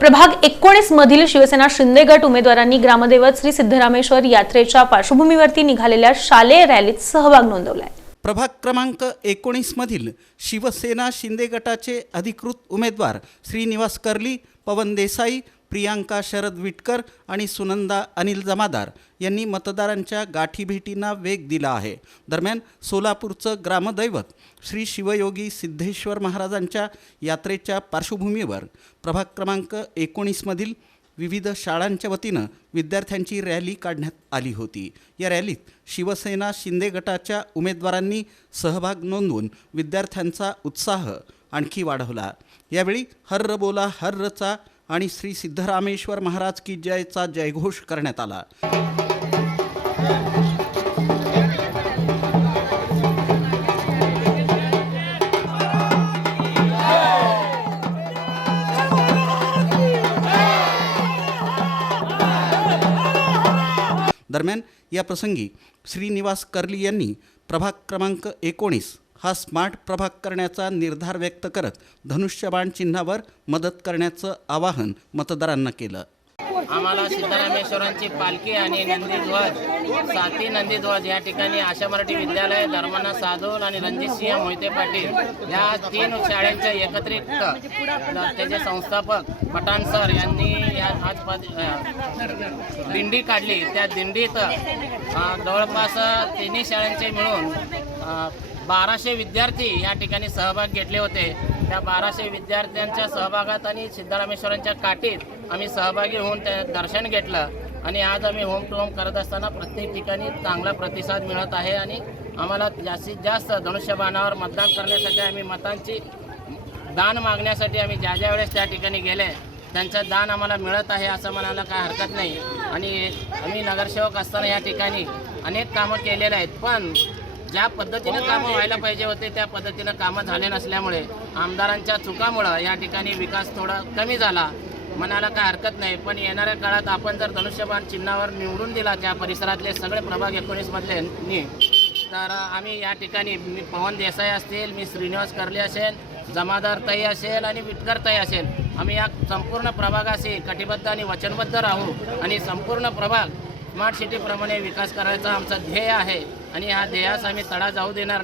प्रभाग 19 मधील शिवसेना शिंदे गट उमेदवारांनी ग्रामदैवत श्री सिद्धरामेश्वर यात्रेच्या पार्श्वभूमीवरती निघालेल्या शालेय रॅलीत सहभाग नोंदवलाय। प्रभाग क्रमांक 19 मधील शिवसेना शिंदे गटाचे अधिकृत उमेदवार श्रीनिवास कर्ली, पवन देसाई, प्रियांका शरद विटकर आणि सुनंदा अनिल जमादार यांनी मतदारांच्या गाठीभेटींना वेग दिला आहे। दरम्यान सोलापूरचं ग्रामदैवत श्री शिवयोगी सिद्धेश्वर महाराजांच्या यात्रेच्या पार्श्वभूमीवर प्रभाग क्रमांक 19 मधील विविध शाळांच्या वतीनं विद्यार्थ्यांची रॅली काढण्यात आली होती। या रॅलीत शिवसेना शिंदे गटाच्या उमेदवारांनी सहभाग नोंदवून विद्यार्थ्यांचा उत्साह आणखी वाढवला। यावेळी हर्र बोला हर्रचा आणि श्री सिद्धरामेश्वर महाराज की जयचा जयघोष करण्यात आला। दरम्यान या प्रसंगी श्रीनिवास कर्ली यांनी प्रभाग क्रमांक 19 हा स्मार्ट प्रभाग करण्याचा निर्धार व्यक्त करत धनुष्यबाण चिन्हावर मदत करण्याचं आवाहन मतदारांना केलं। आम्हाला सिद्धरामेश्वरांची पालखी आणि नंदीध्वज, साती नंदीध्वज या ठिकाणी आशा मराठी विद्यालय, धर्मना साधोल आणि रणजितसिंह मोहिते पाटील या 3 शाळांच्या एकत्रित त्याचे संस्थापक पठाण सर यांनी आज दिंडी काढली। त्या दिंडीत जवळपास 3 शाळांचे मिळून 1200 विद्यार्थी या ठिकाणी सहभाग घेतले होते। त्या 1200 विद्यार्थ्यांच्या सहभागात आणि सिद्धरामेश्वरांच्या काठीत आम्ही सहभागी होऊन ते दर्शन घेतलं आणि आज आम्ही होम टू होम करत असताना प्रत्येक ठिकाणी चांगला प्रतिसाद मिळत आहे आणि आम्हाला जास्तीत जास्त धनुष्यबाणावर मतदान करण्यासाठी आम्ही मतांची दान मागण्यासाठी आम्ही ज्या वेळेस त्या ठिकाणी गेले त्यांचं दान आम्हाला मिळत आहे असं म्हणायला काय हरकत नाही। आणि आम्ही नगरसेवक असताना या ठिकाणी अनेक कामं केलेले आहेत, पण ज्या पद्धतीनं कामं व्हायला पाहिजे होते त्या पद्धतीनं कामं झाले नसल्यामुळे आमदारांच्या चुकामुळं या ठिकाणी विकास थोडा कमी झाला म्हणायला काय हरकत नाही। पण येणाऱ्या काळात आपण जर धनुष्यबाण चिन्हावर निवडून दिला त्या परिसरातले सगळे प्रभाग 19 मधले तर आम्ही या ठिकाणी मी पवन देसाई असतील, मी श्रीनिवास कर्ली असेल, जमादार ताई असेल आणि विटकर ताई असेल, आम्ही या संपूर्ण प्रभागाशी कटिबद्ध आणि वचनबद्ध राहू आणि संपूर्ण प्रभाग स्मार्ट सिटीप्रमाणे विकास करायचा आमचा ध्येय आहे आणि ह्या ध्येयास आम्ही तडा जाऊ देणार